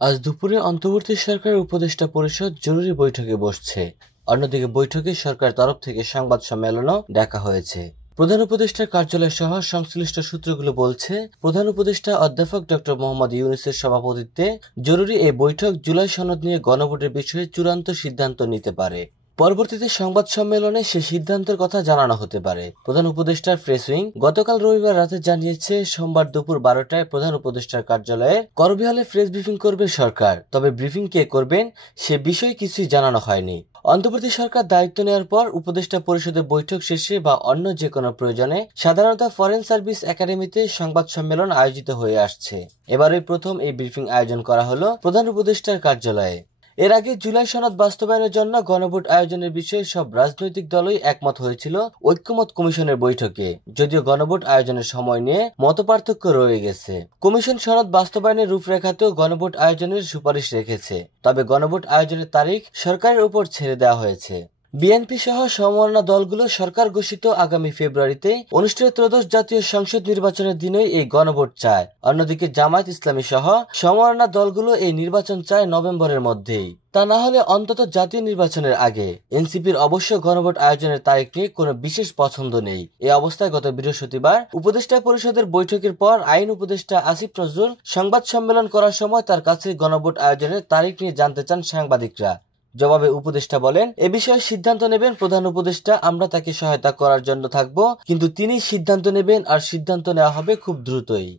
আজ দুপুরে অন্তর্বর্তী সরকারের উপদেষ্টা পরিষদ জরুরি বৈঠকে বসছে। অন্যদিকে বৈঠকে সরকারের তরফ থেকে সংবাদ সম্মেলনও ডাকা হয়েছে। প্রধান উপদেষ্টার কার্যালয় সহ সংশ্লিষ্ট সূত্রগুলো বলছে, প্রধান উপদেষ্টা অধ্যাপক ডক্টর মোহাম্মদ ইউনূসের সভাপতিত্বে জরুরি এই বৈঠক জুলাই সনদ নিয়ে গণভোটের বিষয়ে চূড়ান্ত সিদ্ধান্ত নিতে পারে। পরবর্তীতে সংবাদ সম্মেলনে সে সিদ্ধান্তের কথা জানানো হতে পারে। প্রধান উপদেষ্টার প্রেস উইং গতকাল রবিবার রাতে জানিয়েছে, সোমবার দুপুর 12টায় প্রধান উপদেষ্টার কার্যালয়ে করবি হলে প্রেস ব্রিফিং করবে সরকার। তবে ব্রিফিং কে করবেন সে বিষয়ে কিছুই জানানো হয়নি। অন্তর্বর্তী সরকার দায়িত্ব নেওয়ার পর উপদেষ্টা পরিষদের বৈঠক শেষে বা অন্য যে কোনো প্রয়োজনে সাধারণত ফরেন সার্ভিস একাডেমিতে সংবাদ সম্মেলন আয়োজিত হয়ে আসছে। এবারই প্রথম এই ব্রিফিং আয়োজন করা হলো প্রধান উপদেষ্টার কার্যালয়ে। এর আগে জুলাই সনদ বাস্তবায়নের জন্য গণভোট আয়োজনের বিষয়ে সব রাজনৈতিক দলই একমত হয়েছিল ঐক্যমত কমিশনের বৈঠকে, যদিও গণভোট আয়োজনের সময় নিয়ে মতপার্থক্য রয়ে গেছে। কমিশন সনদ বাস্তবায়নের রূপরেখাতেও গণভোট আয়োজনের সুপারিশ রেখেছে, তবে গণভোট আয়োজনের তারিখ সরকারের উপর ছেড়ে দেওয়া হয়েছে। বিএনপি সহ সমমনা দলগুলো সরকার ঘোষিত আগামী ফেব্রুয়ারিতে অনুষ্ঠিত ত্রয়োদশ জাতীয় সংসদ নির্বাচনের দিনই এই গণভোট চায়। অন্যদিকে জামায়াত ইসলামী সহ সমমনা দলগুলো এই নির্বাচন চায় নভেম্বরের মধ্যেই, তা না হলে অন্তত জাতীয় নির্বাচনের আগে। এনসিপির অবশ্য গণভোট আয়োজনের তারিখ নিয়ে কোনো বিশেষ পছন্দ নেই। এই অবস্থায় গত বৃহস্পতিবার উপদেষ্টা পরিষদের বৈঠকের পর আইন উপদেষ্টা আসিফ নজরুল সংবাদ সম্মেলন করার সময় তার কাছে গণভোট আয়োজনের তারিখ নিয়ে জানতে চান সাংবাদিকরা। জবাবে উপদেষ্টা বলেন, এ বিষয়ে সিদ্ধান্ত নেবেন প্রধান উপদেষ্টা, আমরা তাকে সহায়তা করার জন্য থাকব, কিন্তু তিনি সিদ্ধান্ত নেবেন আর সিদ্ধান্ত নেওয়া হবে খুব দ্রুতই।